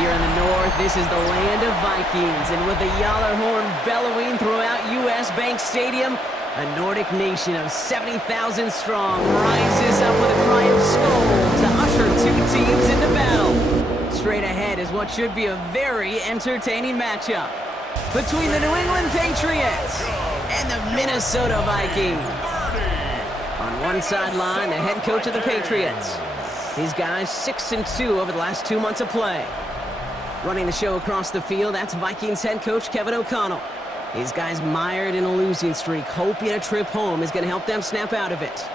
here in the north. This is the land of Vikings, and with the Yallar horn bellowing throughout U.S. Bank Stadium, a Nordic nation of 70,000 strong rises up with a cry of Skål to usher two teams into battle. Straight ahead is what should be a very entertaining matchup between the New England Patriots and the Minnesota Vikings. On one sideline, the head coach of the Patriots. These guys 6-2 over the last 2 months of play. Running the show across the field, that's Vikings head coach Kevin O'Connell. These guys mired in a losing streak, hoping a trip home is going to help them snap out of it.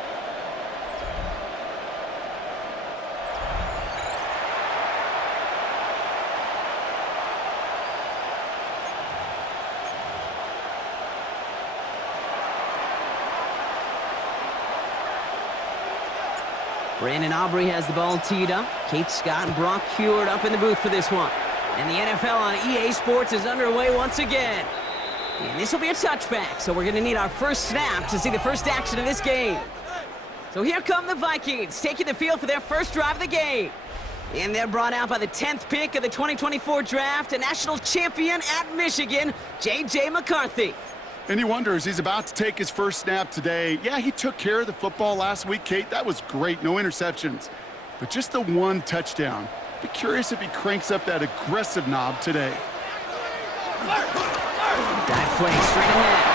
Brandon Aubrey has the ball teed up. Kate Scott and Brock Heward up in the booth for this one. And the NFL on EA Sports is underway once again. And this will be a touchback, so we're going to need our first snap to see the first action of this game. So here come the Vikings, taking the field for their first drive of the game. And they're brought out by the 10th pick of the 2024 draft, a national champion at Michigan, J.J. McCarthy. And he wonders, he's about to take his first snap today. Yeah, he took care of the football last week, Kate. That was great, no interceptions. But just the one touchdown. Be curious if he cranks up that aggressive knob today. Dive play straight ahead.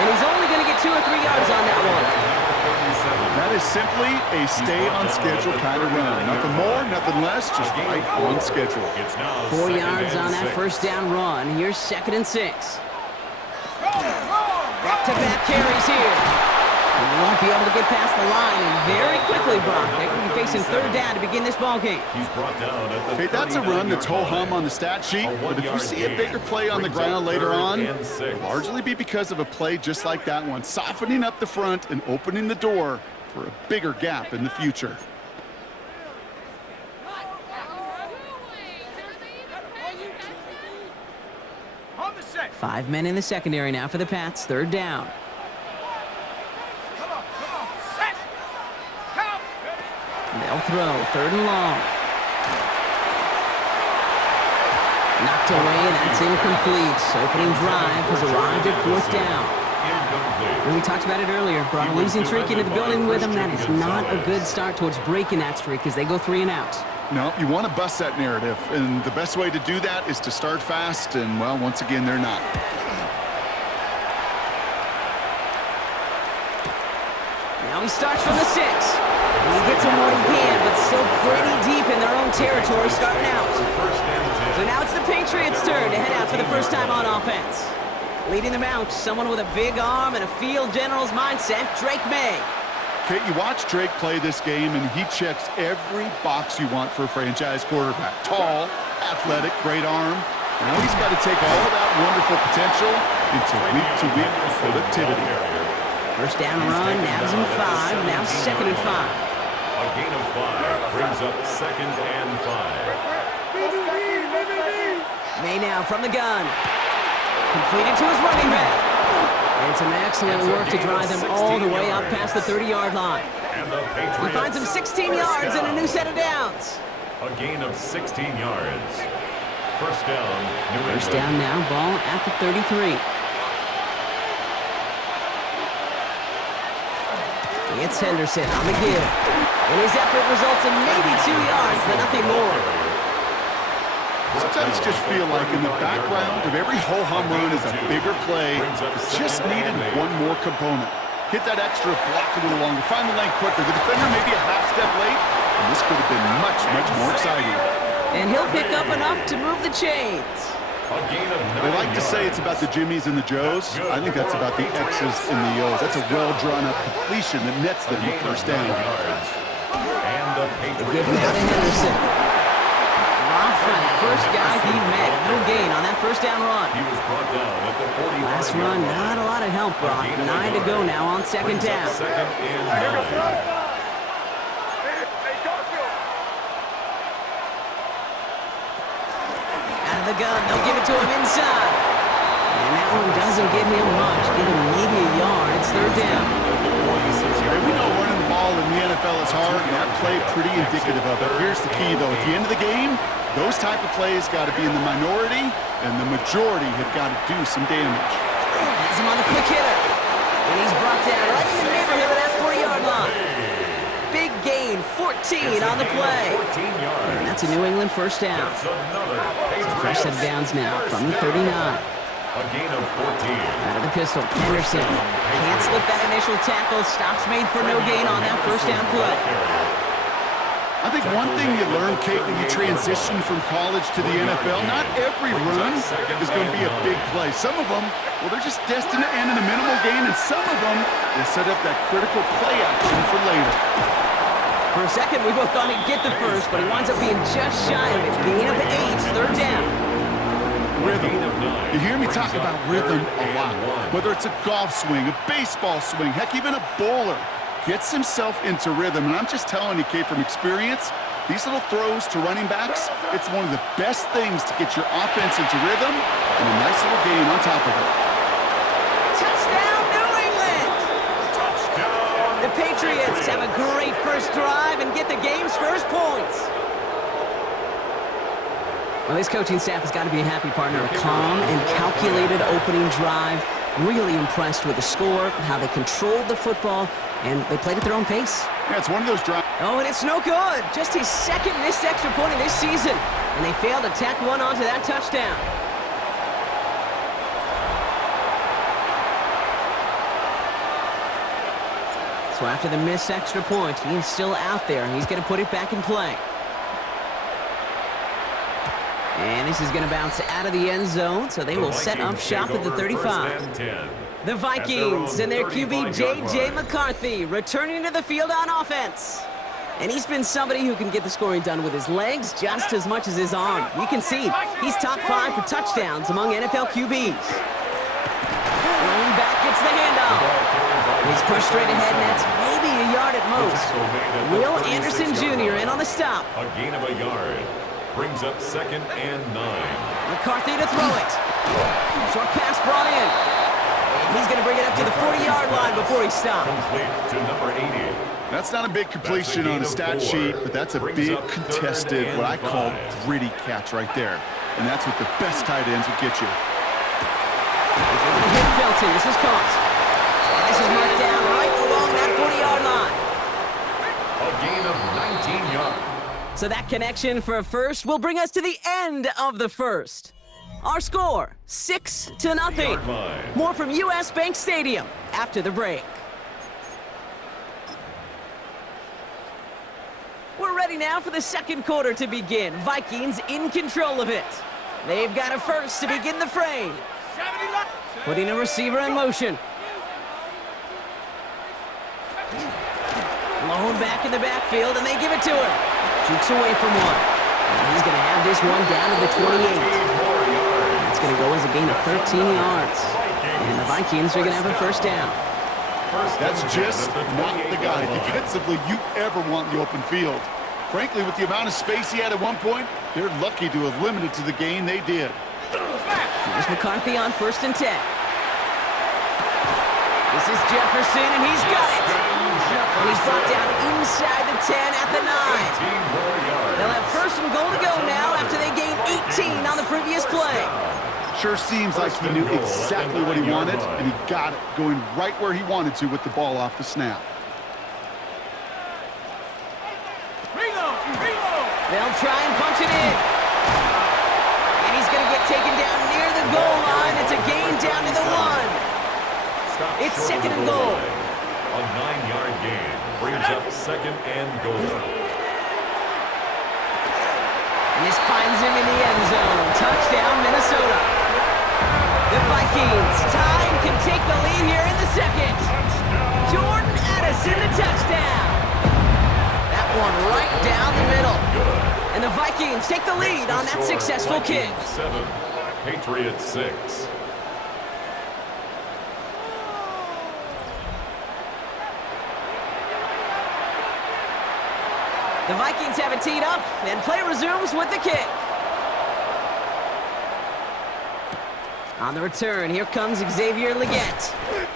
And he's only going to get 2 or 3 yards on that one. That is simply a stay-on-schedule kind of run. Nothing more, nothing less, just right on schedule. 4 yards on that first down run. Here's 2nd and 6. Back-to-back carries here. And they won't be able to get past the line, and very quickly, Brock, they could be facing 3rd down to begin this ballgame. Okay, that's a run that's ho-hum on the stat sheet, but if you see a bigger play on the ground later on, it'll largely be because of a play just like that one, softening up the front and opening the door for a bigger gap in the future. Five men in the secondary now for the Pats. 3rd down. They'll throw. 3rd and long. Knocked away. That's incomplete. Opening drive has arrived at 4th down. And we talked about it earlier. Brought a losing streak into the building with them. That is not a good start towards breaking that streak as they go 3 and out. No, you want to bust that narrative, and the best way to do that is to start fast, and, well, once again, they're not. Now he starts from the 6. And he gets him what he can, but still pretty deep in their own territory starting out. So now it's the Patriots' turn to head out for the first time on offense. Leading them out, someone with a big arm and a field general's mindset, Drake May. Kate, you watch Drake play this game, and he checks every box you want for a franchise quarterback. Tall, athletic, great arm. Now he's got to take all of that wonderful potential into week-to-week productivity. First down run, nabs him 5, now 2nd and 5. A gain of 5 brings up 2nd and 5. May now from the gun. Completed to his running back. And some excellent work to drive them all the way up past the 30-yard line. He finds him 16 yards and a new set of downs. A gain of 16 yards. First down, New England. First down now, ball at the 33. It's Henderson on the give. And his effort results in maybe 2 yards, but nothing more. Sometimes you just feel like in the background of every ho-hum run is a bigger play. Just needed one more component. Hit that extra block a little longer. Find the lane quicker. The defender may be a half step late, and this could have been much, much more exciting. And he'll pick up enough to move the chains. They like to say it's about the Jimmies and the Joes. I think that's about the X's and the O's. That's a well-drawn-up completion that nets them the first down. They give him out to Henderson. Dropped by the first guy he met. No gain on that first down run. Last run, not a lot of help, Brock. 9 to go now on 2nd down. The gun, they'll give it to him inside. And that one doesn't get him much. Give him maybe a yard. It's 3rd down. We know running the ball in the NFL is hard, and that play pretty indicative of it. Here's the key, though. At the end of the game, Those type of plays got to be in the minority, and the majority have got to do some damage. Has him on the quick hitter. And he's brought down right in the neighborhood of that 40-yard line. Big gain, 14 on the play. And that's a New England first down. So fresh set of downs now from the 39. A gain of 14. Out of the pistol, Henderson can't slip that initial tackle. Stops made for no gain on that first down play. I think one thing you learn, Kate, when you transition from college to the NFL, not every run is going to be a big play. Some of them, well, they're just destined to end in a minimal gain, and some of them will set up that critical play action for later. For a second, we both thought he'd get the first, but he winds up being just shy of it. Gain of 8, third down. Rhythm. You hear me talk about rhythm a lot. Whether it's a golf swing, a baseball swing, heck, even a bowler gets himself into rhythm. And I'm just telling you, Kate, from experience, these little throws to running backs, it's one of the best things to get your offense into rhythm and a nice little gain on top of it. Touchdown, New England! Touchdown! The Patriots have a great first drive and get the game's first points. Well, this coaching staff has got to be a happy partner. A calm and calculated opening drive. Really impressed with the score, how they controlled the football, and they played at their own pace. Yeah, it's one of those drives. Oh, and it's no good. Just his second missed extra point of this season. And they failed to tack one onto that touchdown. So after the missed extra point, he is still out there, and he's going to put it back in play. And this is going to bounce out of the end zone, so they will set up shop at the 35. The Vikings and their QB, J.J. McCarthy, returning to the field on offense. And he's been somebody who can get the scoring done with his legs just as much as his arm. You can see he's top 5 for touchdowns among NFL QBs. Running back gets the handoff. He's pushed straight ahead, and that's maybe a yard at most. Will Anderson Jr. in on the stop. A gain of a yard. Brings up 2nd and 9. McCarthy to throw it. Short pass brought in. And he's going to bring it up to the 40-yard line before he stops. Complete to number 80. That's not a big completion on a stat sheet, but that's a big contested, what I call gritty catch right there. And that's what the best tight ends will get you. He's able to hit Felton. This is caught. And this is marked down right along that 40-yard line. A gain of 19 yards. So that connection for a first will bring us to the end of the first. Our score, 6-0. More from US Bank Stadium after the break. We're ready now for the second quarter to begin. Vikings in control of it. They've got a first to begin the frame. Putting a receiver in motion. Blown back in the backfield, and they give it to him. Jukes away from one. And he's going to have this one down to the 28. That's going to go as a gain of 13 yards. And the Vikings are going to have a first down. That's just not the guy defensively you ever want in the open field. Frankly, with the amount of space he had at one point, they're lucky to have limited to the gain they did. Here's McCarthy on 1st and 10. This is Jefferson, and he's got it. And he's brought down inside the 10 at the 9. They'll have 1st and goal to go now after they gained 18 on the previous play. Sure seems like he knew exactly what he wanted, and he got it, going right where he wanted to with the ball off the snap. They'll try and punch it in. And he's going to get taken down near the goal line. It's a gain down to the 1. It's 2nd and goal. A 9-yard gain brings up 2nd and goal. And this finds him in the end zone. Touchdown, Minnesota. The Vikings tie and can take the lead here in the second. Jordan Addison, the touchdown. That one right down the middle. And the Vikings take the lead on that successful kick. 7, Patriots 6. The Vikings have it teed up, and play resumes with the kick. On the return, here comes Xavier Legette.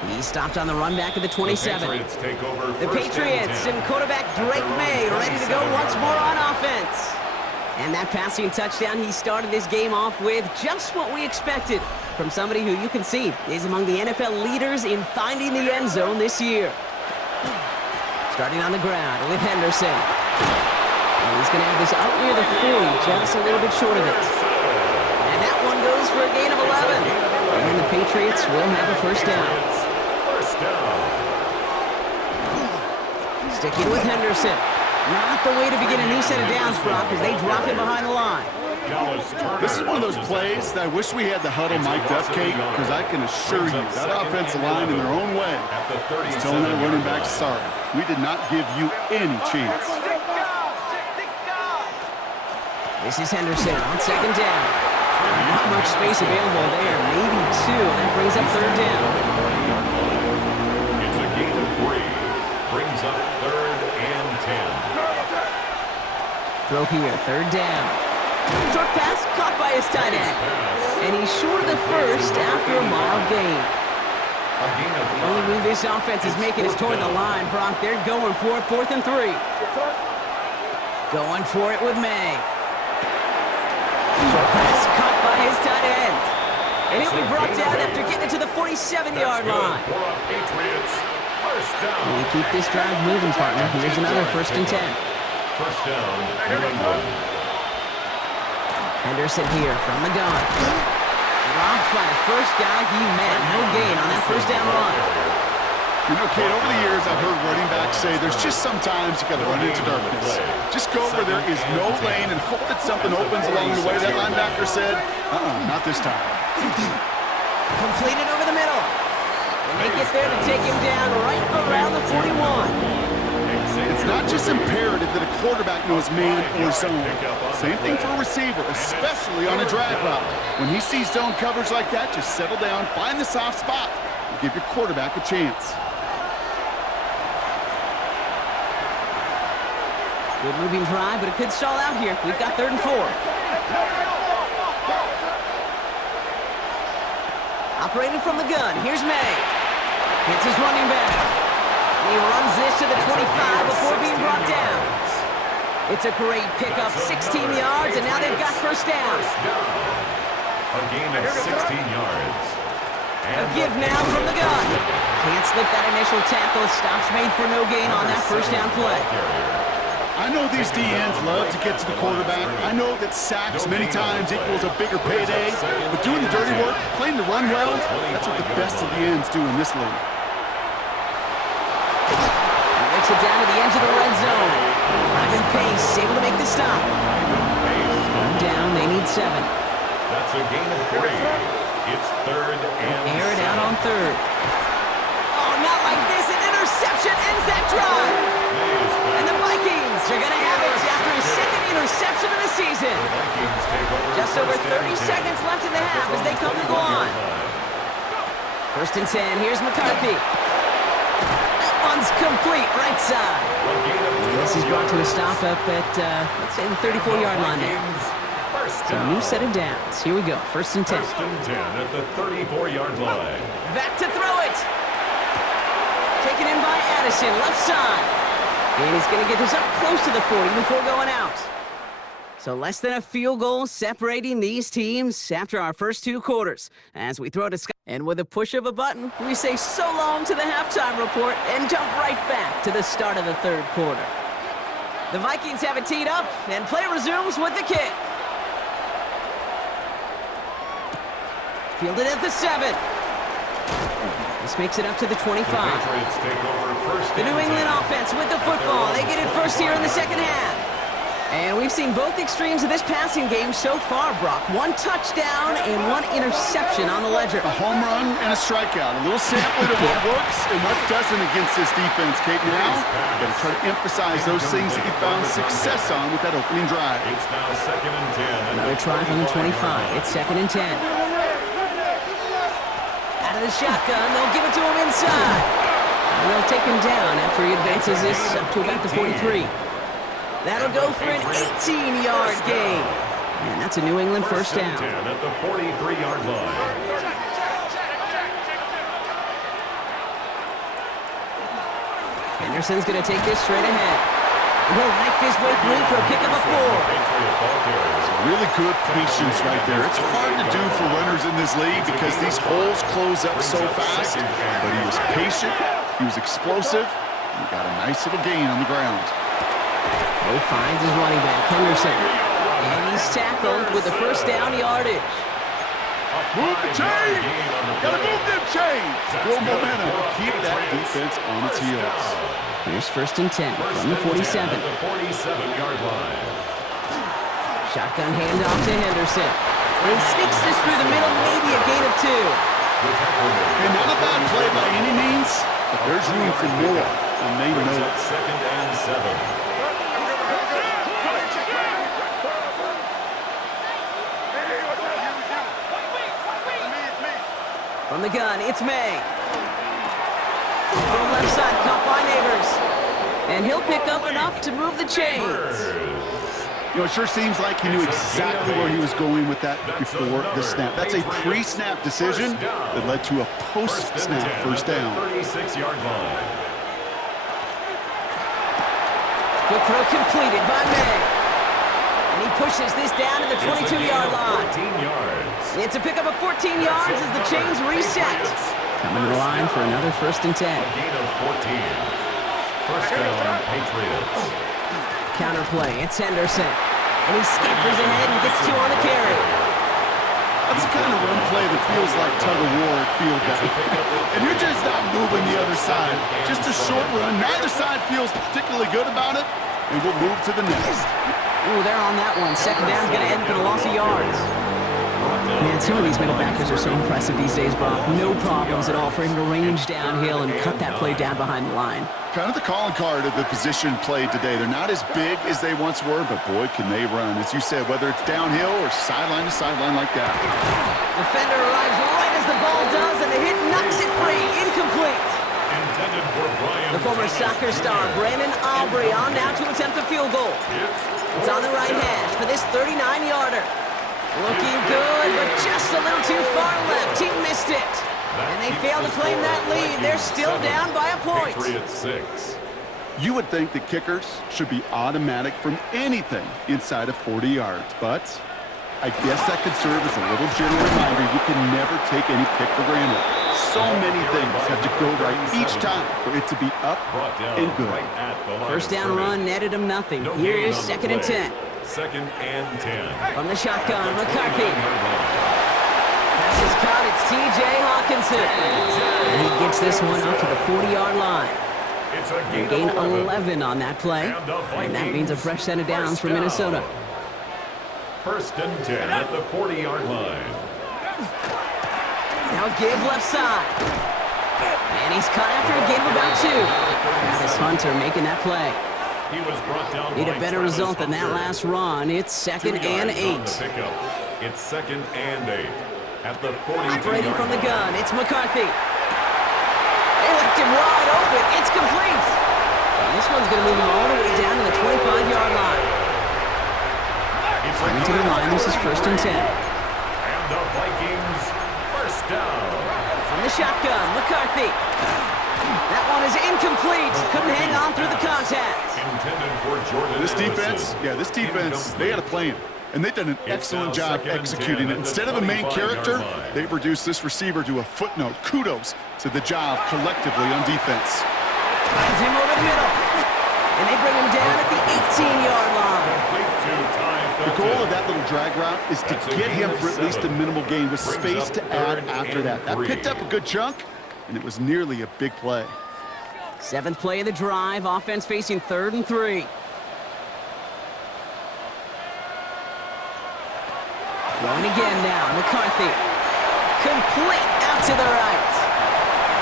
He stopped on the run back of the 27. The Patriots and quarterback Drake May ready to go once more on offense. And that passing touchdown, he started this game off with just what we expected from somebody who you can see is among the NFL leaders in finding the end zone this year. Starting on the ground with Henderson. And he's going to have this out near the 40, just a little bit short of it. And that one goes for a gain of 11. And the Patriots will have a first down. Sticking with Henderson. Not the way to begin a new set of downs, Brock, as they drop it behind the line. This is one of those plays that I wish we had the huddle mic'd up, Kate, because I can assure you that offensive line in their own way is telling that running back, sorry, we did not give you any chance. This is Henderson on second down. Not much space available there, maybe two. That brings up third down. It's a gain of 3. Brings up 3rd and 10. Throw here, third down. Short pass caught by his tight end. And he's short of the first after a mild gain. The only move this offense is making is toward the line, Brock. They're going for it, 4th and 3. Going for it with May. Short pass caught by his tight end. And he'll be brought down after getting it to the 47-yard line. And keep this drive moving, partner. Here's another 1st and 10. First down, New England. Henderson here from the gun. Dropped by the first guy he met. No gain on that first down run. You know, Kate, over the years, I've heard running backs say there's just sometimes you got to run into darkness. Just go where there is no lane and hope that something opens along the way. That linebacker said, not this time. Completed over the middle. And they get there to take him down right around the 41. It's not just imperative that a quarterback knows man or zone. Same thing for a receiver, especially on a drag route. When he sees zone coverage like that, just settle down, find the soft spot, and give your quarterback a chance. Good moving drive, but it could stall out here. We've got 3rd and 4. Operating from the gun, here's May. Hits his running back. He runs this to the 25 before being brought down. It's a great pickup, 16 yards, and now they've got first down. A gain of 16 yards. A give now from the gun. Can't slip that initial tackle. Stops made for no gain on that first down play. I know these DNs love to get to the quarterback. I know that sacks many times equals a bigger payday. But doing the dirty work, playing to run well, that's what the best of the ends do in this league. Makes it down to the edge of the red zone. Ivan Pace able to make the stop. Down, they need 7. That's a gain of 3. It's 3rd and air it out on 3rd. Oh, not like this. An interception ends that drive. And the Vikings are going to have it after his 2nd interception of the season. Just over 30 seconds left in the half as they come to the line. 1st and 10. Here's McCarthy. One's complete, right side. And this is brought to a stop up at, let's say, the 34-yard line now. So a new set of downs. Here we go, 1st and 10. 1st and 10 at the 34-yard line. Back to throw it. Taken in by Addison, left side. And he's going to get this up close to the 40 before going out. So less than a field goal separating these teams after our first 2 quarters. As we throw to Scott. And with a push of a button, we say so long to the halftime report and jump right back to the start of the 3rd quarter. The Vikings have it teed up, and play resumes with the kick. Fielded at the 7. This makes it up to the 25. The New England offense with the football. They get it first here in the 2nd half. And we've seen both extremes of this passing game so far, Brock. 1 touchdown and 1 interception on the ledger. A home run and a strikeout. A little sampling of what works and what doesn't against this defense, Kate. Now, got to try to emphasize those things that you found success on with that opening drive. It's now 2nd and 10. Another try from the 25. It's 2nd and 10. Out of the shotgun, they'll give it to him inside. And they'll take him down after he advances this up to about the 43. That'll go for an 18-yard gain. And that's a New England first down. 10 at the 43-yard line. Henderson's going to take this straight ahead. And he'll knife his way through for a pick of a 4. really good patience right there. It's hard to do for runners in this league because these holes close up so fast. But he was patient, he was explosive, and he got a nice little gain on the ground. He finds his running back, Henderson. And he's tackled with the first down yardage. Move the chains! Gotta move them chains! Build momentum. Keep that defense on its heels. Here's 1st and 10 from the 47. The 47-yard line. Shotgun handoff to Henderson. And he sneaks this through the middle, maybe a gain of 2. And not a bad play by any means, but there's room for more, and they know it. 2nd and 7. From the gun, it's May. From left side, caught by Neighbors. And he'll pick up enough to move the chains. You know, it sure seems like he knew exactly where he was going with that before the snap. That's a pre-snap decision that led to a post-snap first down. 36-yard line. Quick throw completed by May. And he pushes this down to the 22-yard line. 14 yards. It's a pickup of 14 yards as the chains reset. Coming to the line for another 1st and 10. A gain of 14. First down, Patriots. Counter play, it's Henderson. And he scampers ahead and gets 2 on the carry. That's the kind of run play that feels like tug-of-war at field day. And you're just not moving the other side. Just a short run. Neither side feels particularly good about it. And we'll move to the next. Ooh, they're on that one. 2nd down's going to end up in a loss of yards. Man, some of these middle backers are so impressive these days, Brock. No problems at all for him to range downhill and cut that play down behind the line. Kind of the calling card of the position played today. They're not as big as they once were, but boy, can they run. As you said, whether it's downhill or sideline to sideline like that. Defender arrives right as the ball does, and the hit knocks it free. Incomplete. Intended for Brian. The former soccer star, Brandon Aubrey, on now to attempt a field goal. It's on the right hash for this 39-yarder. Looking good, but just a little too far left. He missed it. And they fail to claim that lead. They're still down by a point. Patriots 6. You would think that kickers should be automatic from anything inside of 40 yards, but I guess that could serve as a little gentle reminder you can never take any kick for granted. So many things have to go right each time for it to be up and good. First down run netted him nothing. Here is 2nd and 10. 2nd and 10. From the shotgun, McCarthy. Pass is caught, it's T.J. Hawkinson. And he gets this one up to the 40-yard line. They gain 11 on that play, and that means a fresh set of downs for Minnesota. 1st and 10 at the 40-yard line. Now give left side. And he's caught after a gain of about 2. Travis Hunter making that play. He was brought down. Need a better result than that last run. It's 2nd and 8. It's 2nd and 8 at the 40. Operating from the gun, it's McCarthy. They left him wide open. It's complete. And this one's going to move him all the way down to the 25-yard line. Coming to the line, this is 1st and 10. And the Vikings first down. From the shotgun, McCarthy. That one is incomplete. Couldn't hang on through the contact. Intended for Jordan. This defense, they had a plan. And they've done an excellent job executing it. Instead of a main character, they've reduced this receiver to a footnote. Kudos to the job collectively on defense. Finds him over the middle. And they bring him down at the 18-yard line. The goal of that little drag route is to get him for at least a minimal gain with space to add after that. That picked up a good chunk, and it was nearly a big play. 7th play of the drive. Offense facing 3rd and 3. Throwing again now, McCarthy. Complete out to the right.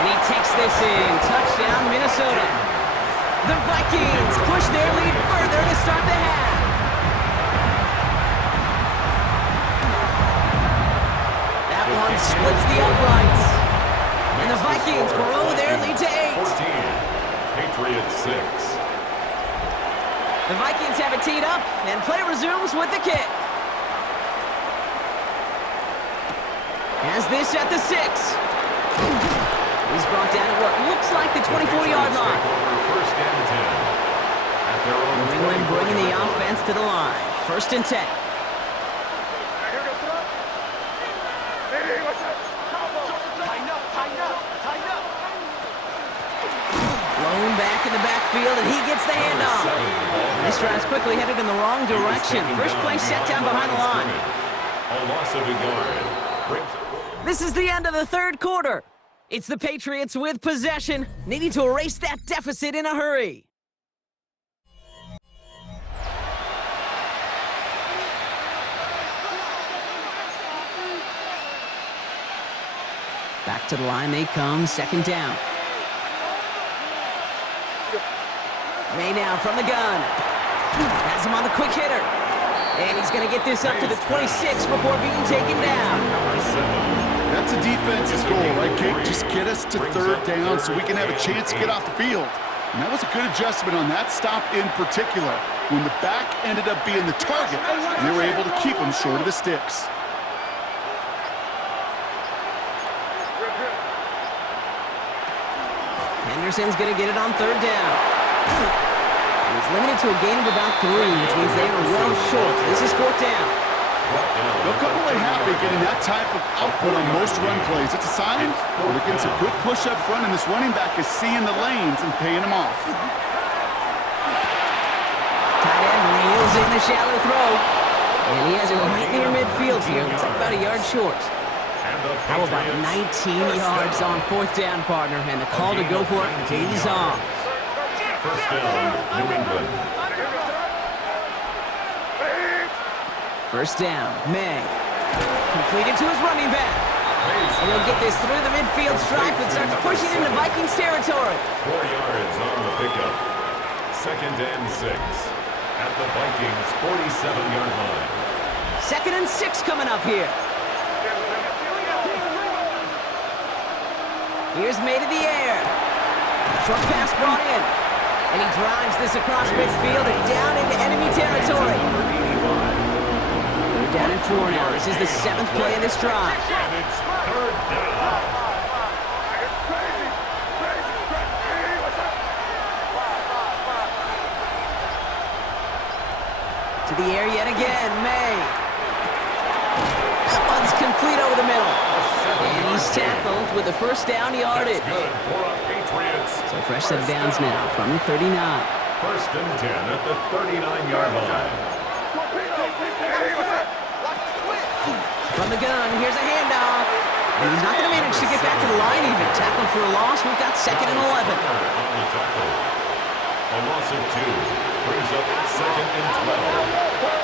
And he takes this in. Touchdown, Minnesota. The Vikings push their lead further to start the half. That one splits the uprights. And the Vikings grow their lead to 8. 14. Patriots 6. The Vikings have it teed up, and play resumes with the kick. Has this at the 6. He's brought down at what looks like the 24-yard line. First and 10. New England bringing the offense to the line. 1st and 10. Blown back in the backfield, and he gets the handoff. And this drive's quickly headed in the wrong direction. First play set down behind the line. A loss of a yard. This is the end of the third quarter. It's the Patriots with possession, needing to erase that deficit in a hurry. Back to the line they come, second down. May now from the gun. Has him on the quick hitter. And he's going to get this up to the 26 before being taken down. That's a defense's goal, right, Kate? Just get us to third down so we can have a chance to get off the field. And that was a good adjustment on that stop in particular, when the back ended up being the target, and they were able to keep him short of the sticks. Henderson's going to get it on third down. He's limited to a gain of about 3, which means they are well short. This is fourth down. They'll come away happy getting that type of output on most run plays. It's a sign that they're getting some good push up front, and this running back is seeing the lanes and paying them off. Tight end reels in the shallow throw. And he has it right near midfield here. Looks like about a yard short. How about 19 yards on fourth down, partner? And the call to go for it pays off. First down, New England. First down, May. Completed to his running back. And he'll get this through the midfield stripe and starts pushing into Vikings territory. 4 yards on the pickup. Second and 6 at the Vikings 47-yard line. Second and 6 coming up here. Here's May to the air. Short pass brought in. And he drives this across midfield and down into enemy territory. They're down at 4 now. This is the 7th play of this drive. And it's third down. To the air yet again, May. That one's complete over the middle. And he's tackled with the first down yardage. Good for a Patriots. So fresh set of downs now from the 39. First and 10 at the 39-yard line. From the gun, here's a handoff. And he's not going to manage to get back to the line even. Tackled for a loss. We've got second and 11. On the tackle. A loss of 2 brings up second and 12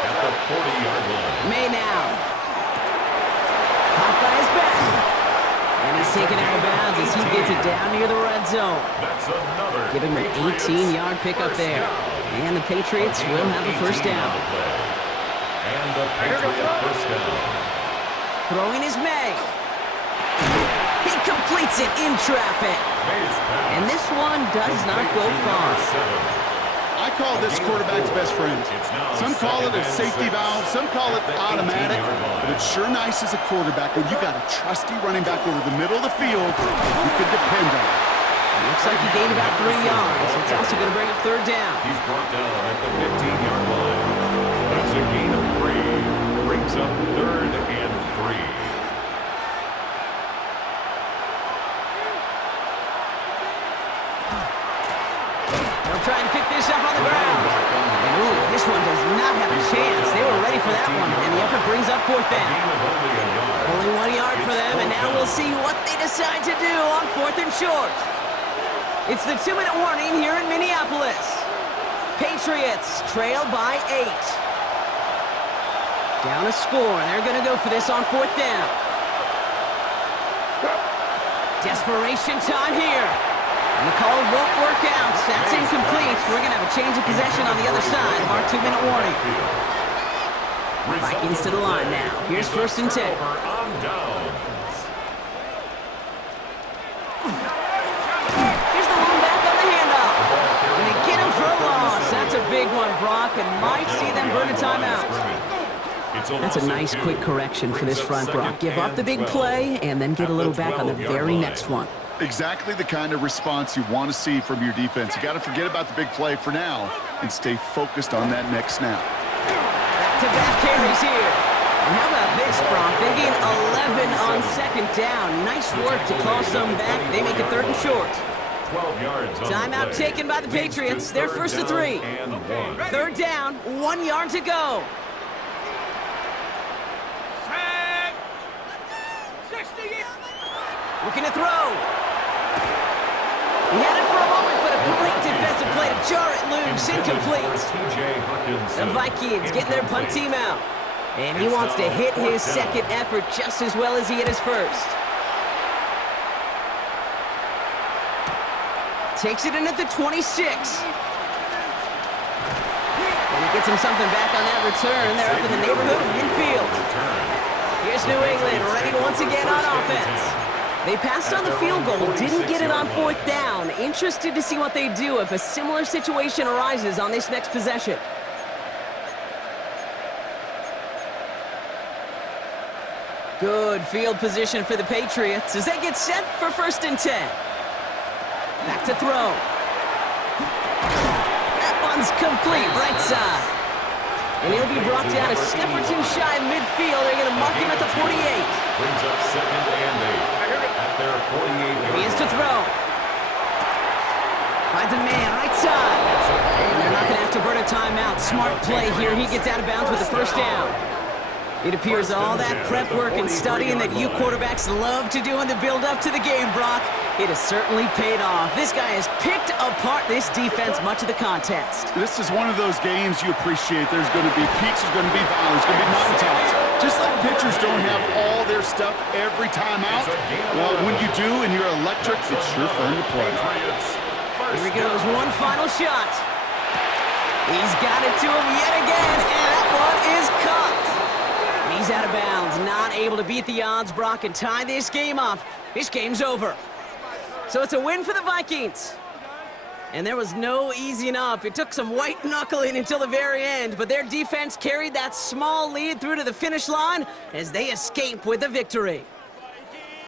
at the 40-yard line. May now. Caught by his back. And he's taken out of bounds as he gets it down near the red zone. That's another. Give him an 18-yard pickup there. And the Patriots will have a first down. And the Patriot first down. Throwing is May. He completes it in traffic. And this one does not go far. I call this quarterback's best friend. Some call it a safety valve, some call it automatic, but it's sure nice as a quarterback when you got a trusty running back over the middle of the field you could depend on. Looks like he gained about 3 yards. It's also going to bring up third down. He's brought down at the 15-yard line. That's a gain of 3. Brings up third and 3. They'll try and pick this up on the ground. And ooh, this one does not have a chance. They were ready for that one, and the effort brings up fourth down. Only 1 yard for them, and now we'll see what they decide to do on fourth and short. It's the 2-minute warning here in Minneapolis. Patriots trail by 8. Down a score, and they're going to go for this on fourth down. Desperation time here. And the call won't work out. That's incomplete. We're going to have a change of possession on the other side of our 2-minute warning. Vikings to the line now. Here's first and 10. Here's the one back on the handoff. And they get him for a loss. That's a big one, Brock, and might see them burn a timeout. That's a nice quick correction for this front, Brock. Give up the big play and then get a little back on the very next one. Exactly the kind of response you want to see from your defense. You got to forget about the big play for now and stay focused on that next snap. Back-to-back carries here. And how about this, Brock? They gain 11 on second down. Nice work to call some back. They make it 3rd and short. 12 yards on Timeout taken by the Patriots. They're first to 3. 3rd down, 1 yard to go. Looking to throw. He had it for a moment, but a great defensive play to jar it loose. Incomplete. The Vikings getting their punt team out. And he wants to hit his second effort just as well as he hit his first. Takes it in at the 26. And he gets him something back on that return. They're up in the neighborhood of midfield. Here's New England ready once again on offense. They passed on the field goal, didn't get it on 4th down. Interested to see what they do if a similar situation arises on this next possession. Good field position for the Patriots as they get set for 1st and 10. Back to throw. That one's complete, right side. And he'll be brought down a step or two shy of midfield. They're going to mark him at the 48. Brings up 2nd and 8 at their 48. He is to throw. Finds a man, right side. And they're not going to have to burn a timeout. Smart play here. He gets out of bounds with the 1st down. It appears all that prep work and studying that you quarterbacks love to do in the build-up to the game, Brock, it has certainly paid off. This guy has picked apart this defense much of the contest. This is one of those games you appreciate. There's going to be peaks, there's going to be valleys, there's going to be mountaintops. Just like pitchers don't have all their stuff every time out, well, when you do and you're electric, it's sure fun to play. Here he goes, one final shot. He's got it to him yet again, and that one is caught. He's out of bounds, not able to beat the odds, Brock, and tie this game up. This game's over. So it's a win for the Vikings. And there was no easing up. It took some white knuckling until the very end, but their defense carried that small lead through to the finish line as they escape with the victory.